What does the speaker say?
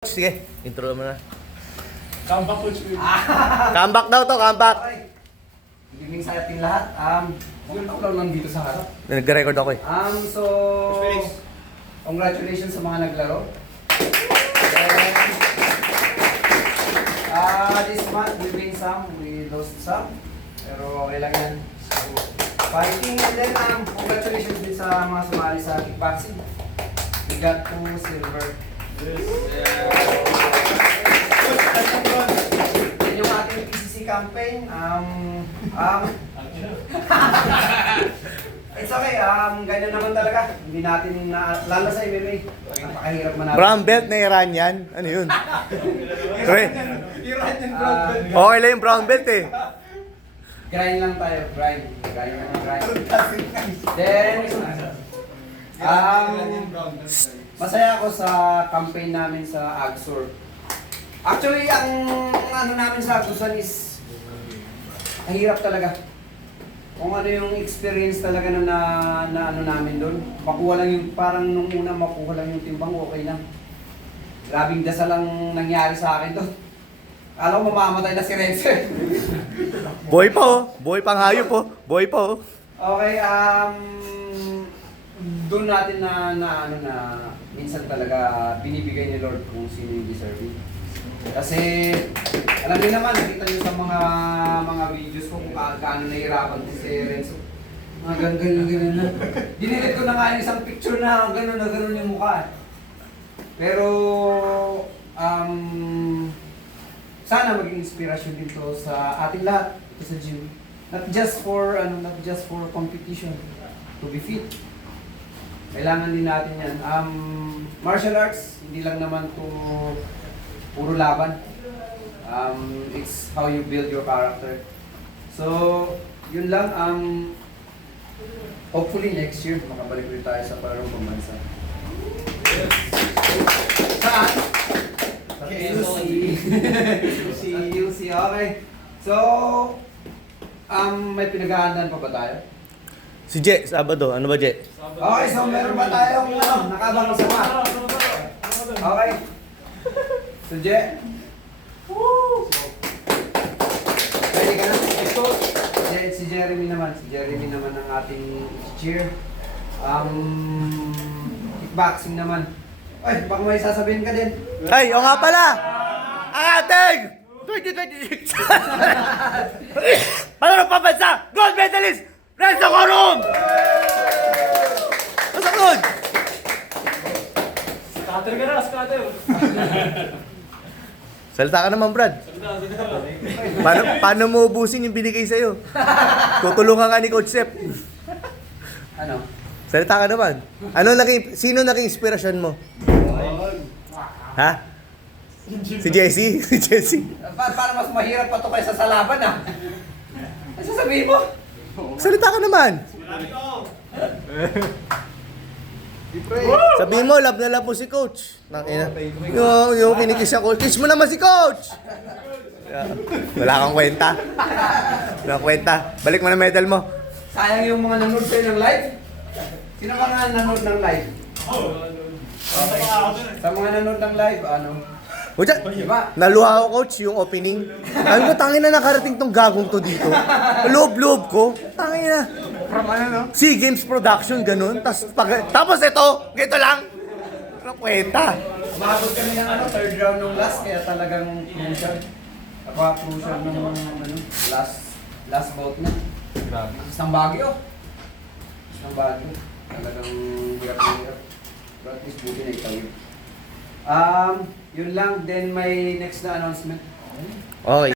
Sige, intro mo na. Comeback coach. Comeback daw to, comeback. Okay. Good evening sa ating lahat. Yun ako lang dito sa harap. Nag-record ako eh. So, congratulations sa mga naglaro. Then, this month we win some, we lost some. Pero okay lang yan. So, fighting and then congratulations din sa mga sumali sa kickboxing. We got 2 silver. Yan yung ating PCC campaign. It's okay, ganyan naman talaga. Hindi natin lalo sa MMA. Napakahirap manalo. Brown belt na Iranian. Ano yun? Sorry. Iranian brown belt. Okay lang yung brown belt eh. Grind lang tayo, grind. Grind lang, grind. Then, masaya ako sa campaign namin sa Agsur. Actually, ang ano namin sa Agsusan is ang hirap talaga. Kung ano yung experience talaga na ano namin doon. Makuha lang yung, parang nung una makuha lang yung timbang, okay lang. Grabing dasal lang nangyari sa akin doon. Alam ko mamamatay na si Renzer. Boy pa oh. Boy pang hayop oh. Boy pa oh. Okay, doon natin na minsan talaga binibigay ni Lord kung sino yung deserving. Kasi alam niyo naman, nakita niyo sa mga videos ko kung gaano nahihirapan si Renzo. Mga ganun na. Dinilit ko na nga yung isang picture na gano'n yung mukha. Pero sana maging inspirasyon din to sa ating lahat ito sa gym. Not just for competition, to be fit. Kailangan din natin yan. Martial arts, hindi lang naman to puro laban. It's how you build your character. So, yun lang. Hopefully next year, makabalik ulit tayo sa parang pambansa. Saan? Sa UC. Okay. So, may pinag-ahandaan pa ba tayo? Si Je, Sabado. Ano ba Je? Okay, so meron ba tayong nakabang sama? Okay. So, Je. Ready ka na? Then, si Jeremy naman. Si Jeremy naman ang ating cheer. Kickboxing naman. Ay, baka may sasabihin ka din. Ay, o nga pala! Ang ating 2026! Panalo pabansa! Gold medalist! Renzo Corum! Masakod! Scatter ka na, scatter. Salita ka naman, Brad. Paano mo ubusin yung binigay sa'yo? Tutulungan ka ni Coach Sep. Ano? Salita ka naman. Sino naging inspirasyon mo? Ha? Si Jessie? Si Jessie? Para mas mahirap pa to kaysa sa laban Ano sasabihin mo? Salita ka naman. Sabihin mo, love na love mo si Coach. Yung kinikis siya, Coach. Kiss mo naman si Coach! Wala kang kwenta. Wala kang kwenta. Balik mo na medal mo. Sayang yung mga nanood sa'yo ng live. Sino mga nanood ng live? Okay. Sa mga nanood ng live, Kuya, naluha ako, Coach, yung opening. Sabi ko, tangin na nakarating tong gagong to dito. Loob-loob ko. Tangin na. from ano, no? SEA Games Production, ganun. Tapos ito, ganito lang. Ano kwenta? Umabot kami ng third round ng last, kaya talagang crucial. Crucial ng last vote na. Grabe. Isang Baguio. Talagang hirap. But at least buti na itawid. Yun lang, then may next na announcement. Okay.